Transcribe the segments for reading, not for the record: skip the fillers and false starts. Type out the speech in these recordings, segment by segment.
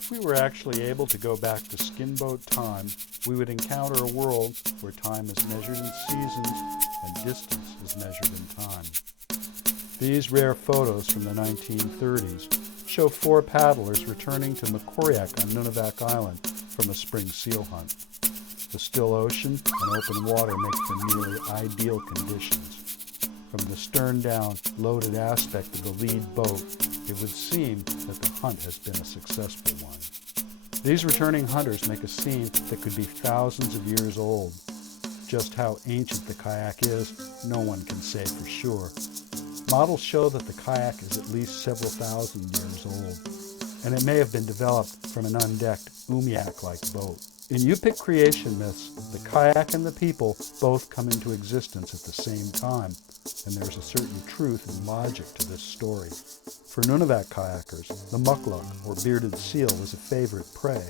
If we were actually able to go back to skinboat time, we would encounter a world where time is measured in seasons and distance is measured in time. These rare photos from the 1930s show 4 paddlers returning to Kayaks on Nunivak Island from a spring seal hunt. The still ocean and open water make for nearly ideal conditions. From the stern-down, loaded aspect of the lead boat, it would seem that the hunt has been a successful one. These returning hunters make a scene that could be thousands of years old. Just how ancient the kayak is, no one can say for sure. Models show that the kayak is at least several thousand years old, and it may have been developed from an undecked umiak-like boat. In Yupik creation myths, the kayak and the people both come into existence at the same time, and there's a certain truth and logic to this story. For Nunivak kayakers, the mukluk, or bearded seal, was a favorite prey.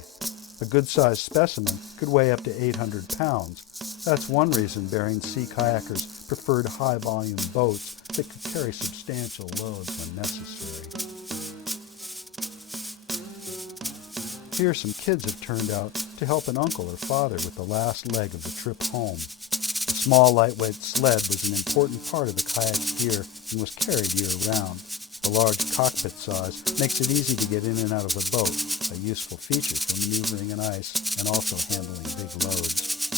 A good-sized specimen could weigh up to 800 pounds. That's one reason Bering Sea kayakers preferred high-volume boats that could carry substantial loads when necessary. Here some kids have turned out to help an uncle or father with the last leg of the trip home. A small lightweight sled was an important part of the kayak's gear and was carried year-round. The large cockpit size makes it easy to get in and out of the boat, a useful feature for maneuvering in ice and also handling big loads.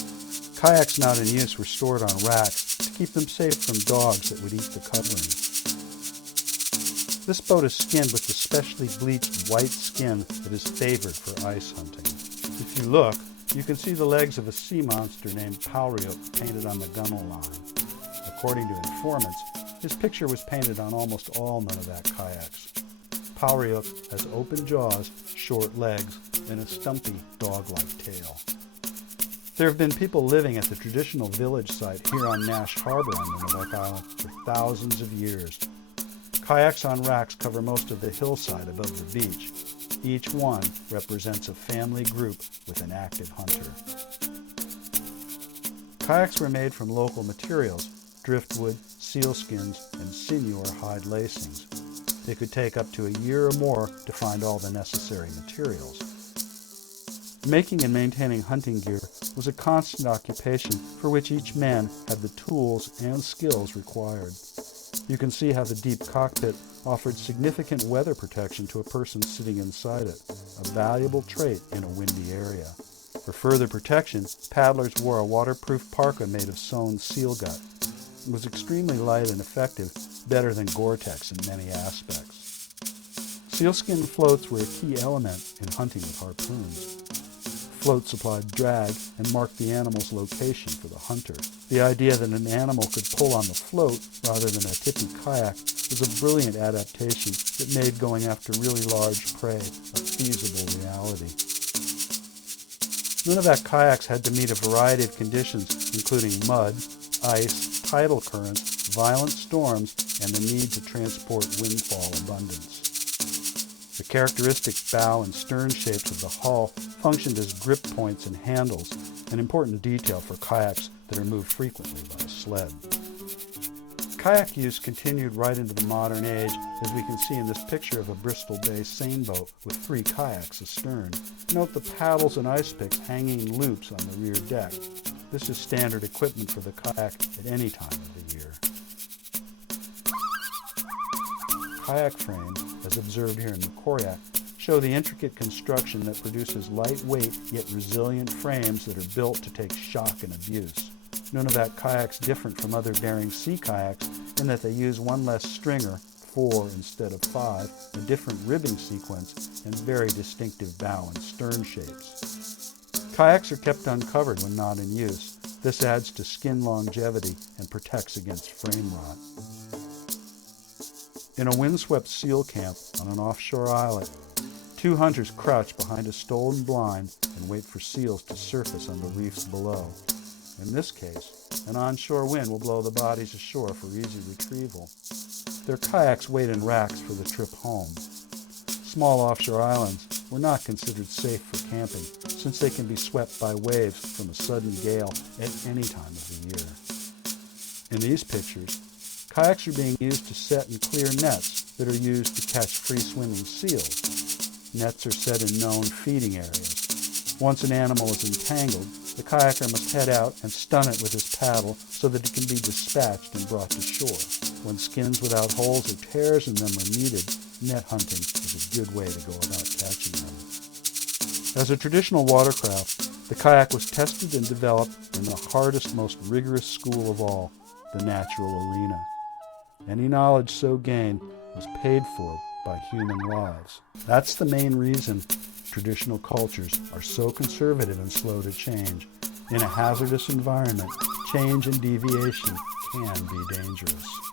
Kayaks not in use were stored on racks to keep them safe from dogs that would eat the covering. This boat is skinned with the specially bleached white skin that is favored for ice hunting. If you look, you can see the legs of a sea monster named Pauriuk painted on the gunnel line. According to informants, his picture was painted on almost all Nunivak kayaks. Pauriuk has open jaws, short legs, and a stumpy dog-like tail. There have been people living at the traditional village site here on Nash Harbor on Nunivak Island for thousands of years. Kayaks on racks cover most of the hillside above the beach. Each one represents a family group with an active hunter. Kayaks were made from local materials, driftwood, sealskins, and sinew or hide lacings. It could take up to a year or more to find all the necessary materials. Making and maintaining hunting gear was a constant occupation for which each man had the tools and skills required. You can see how the deep cockpit offered significant weather protection to a person sitting inside it, a valuable trait in a windy area. For further protection, paddlers wore a waterproof parka made of sewn seal gut. It was extremely light and effective, better than Gore-Tex in many aspects. Sealskin floats were a key element in hunting with harpoons. Floats supplied drag and marked the animal's location for the hunter. The idea that an animal could pull on the float rather than a tippy kayak was a brilliant adaptation that made going after really large prey a feasible reality. Nunivak kayaks had to meet a variety of conditions, including mud, ice, tidal currents, violent storms, and the need to transport windfall abundance. The characteristic bow and stern shapes of the hull functioned as grip points and handles, an important detail for kayaks that are moved frequently by a sled. Kayak use continued right into the modern age, as we can see in this picture of a Bristol Bay seine boat with 3 kayaks astern. Note the paddles and ice picks hanging in loops on the rear deck. This is standard equipment for the kayak at any time of the year. Kayak frames, as observed here in Kayaks, show the intricate construction that produces lightweight yet resilient frames that are built to take shock and abuse. Nunivak kayaks different from other Bering Sea kayaks in that they use one less stringer, 4 instead of 5, a different ribbing sequence, and very distinctive bow and stern shapes. Kayaks are kept uncovered when not in use. This adds to skin longevity and protects against frame rot. In a windswept seal camp on an offshore islet, 2 hunters crouch behind a stolen blind and wait for seals to surface on the reefs below. In this case, an onshore wind will blow the bodies ashore for easy retrieval. Their kayaks wait in racks for the trip home. Small offshore islands were not considered safe for camping, since they can be swept by waves from a sudden gale at any time of the year. In these pictures, kayaks are being used to set and clear nets that are used to catch free-swimming seals. Nets are set in known feeding areas. Once an animal is entangled, the kayaker must head out and stun it with his paddle so that it can be dispatched and brought to shore. When skins without holes or tears in them are needed, net hunting is a good way to go about catching them. As a traditional watercraft, the kayak was tested and developed in the hardest, most rigorous school of all, the natural arena. Any knowledge so gained was paid for by human lives. That's the main reason traditional cultures are so conservative and slow to change. In a hazardous environment, change and deviation can be dangerous.